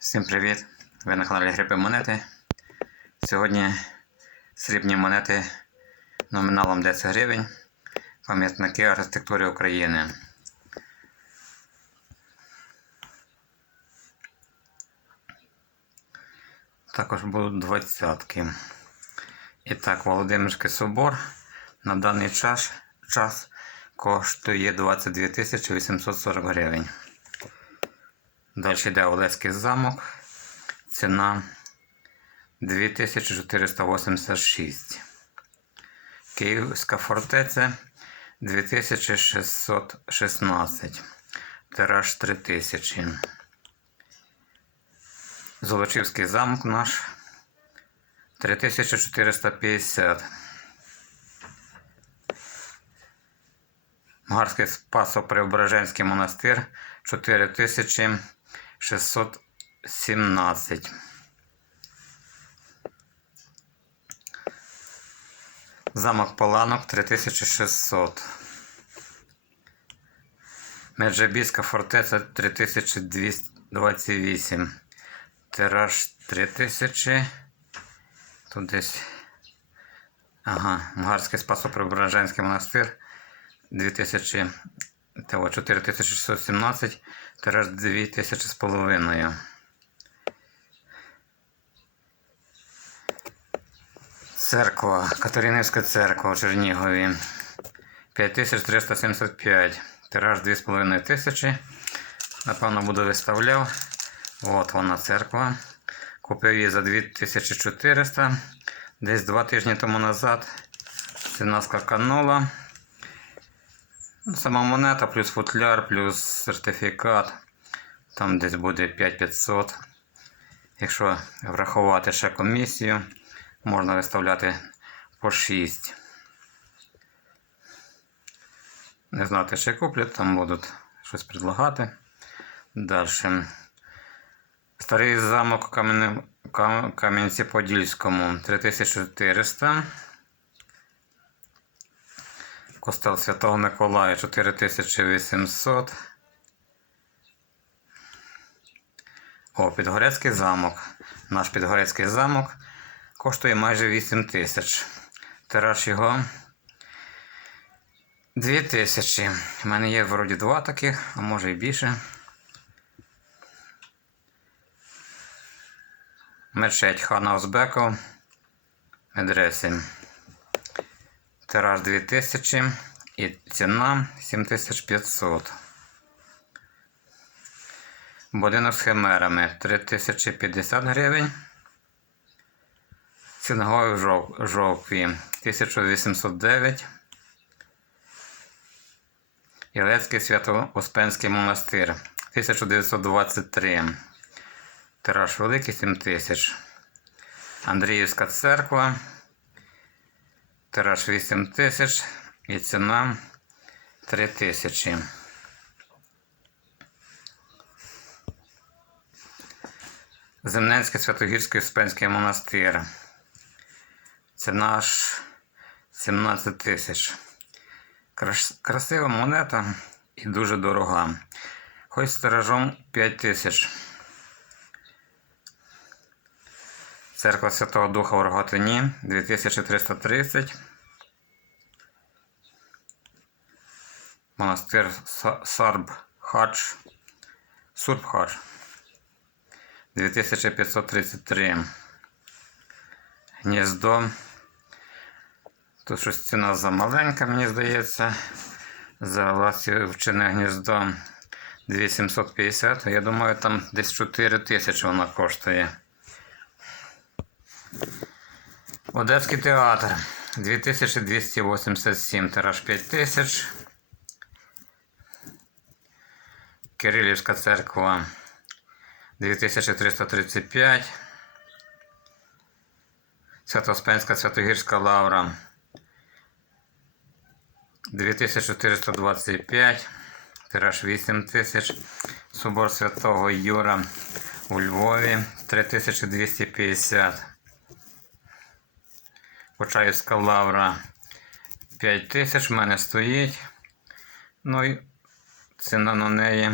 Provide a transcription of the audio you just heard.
Всім привіт! Ви на каналі Гриби Монети. Сьогодні срібні монети номіналом 10 гривень. Пам'ятники архітектури України. Також будуть двадцятки. І так, Володимирський собор на даний час, час коштує 22 840 гривень. Далі йде Олеський замок. Ціна 2486. Київська фортеця 2616. Тираж 3000. Золочівський замок наш 3450. Гарський Спасо-Преображенський монастир 4617. Замок Поланок 3600. Меджибіська фортеця 3228. Тираж 3000. Тут десь. Ага, Мгарський Спасо-Преображенський монастир 2000, того 4617, тираж 2000 з половиною. Церква, Катеринівська церква у Чернігові. 5375, тираж 2500. Напевно, буду виставляв. От вона церква. Купив її за 2400. Десь два тижні тому назад. Ціна скаканула. Ну, Сама монета, плюс футляр, плюс сертифікат. Там десь буде 5500. Якщо врахувати ще комісію, можна виставляти по 6. Не знати, чи куплять, там будуть щось предлагати. Далі. Старий замок Кам- Кам'янці-Подільському 3400. Костел Святого Миколая 4800. О, Підгорецький замок. Наш Підгорецький замок коштує майже 8 тисяч. Тираж його 2 тисячі. У мене є вроді два таких, а може і більше. Мечеть Хана Озбеков. Медресі. Тираж 2000 і ціна 7500. Будинок з химерами 3050 гривень. Синагоги в Жовкві 1809. Ілецький Свято-Успенський монастир 1923. Тираж великий 7000. Андріївська церква. Тираж 8 тисяч і ціна 3 тисячі. Земненський Святогірський Успенський монастир. Ціна аж 17 тисяч. Красива монета і дуже дорога. Хоч з тиражом 5 тисяч. Церква Святого Духа в Роготині 2330. Монастир Са- Сарб Хач. Сурб Хач 2533. Гніздо. Тут щось ціна замаленька, мені здається. За ластівчине гніздо 2750. Я думаю, там десь 4 тисячі вона коштує. Одеський театр 2287, тираж 5000. Кирилівська церква 2335. Святоспенська Святогірська лавра 2425. Тираж 8000. Собор Святого Юра у Львові 3250. Почаївська лавра 5 тисяч в мене стоїть. Ну і ціна на неї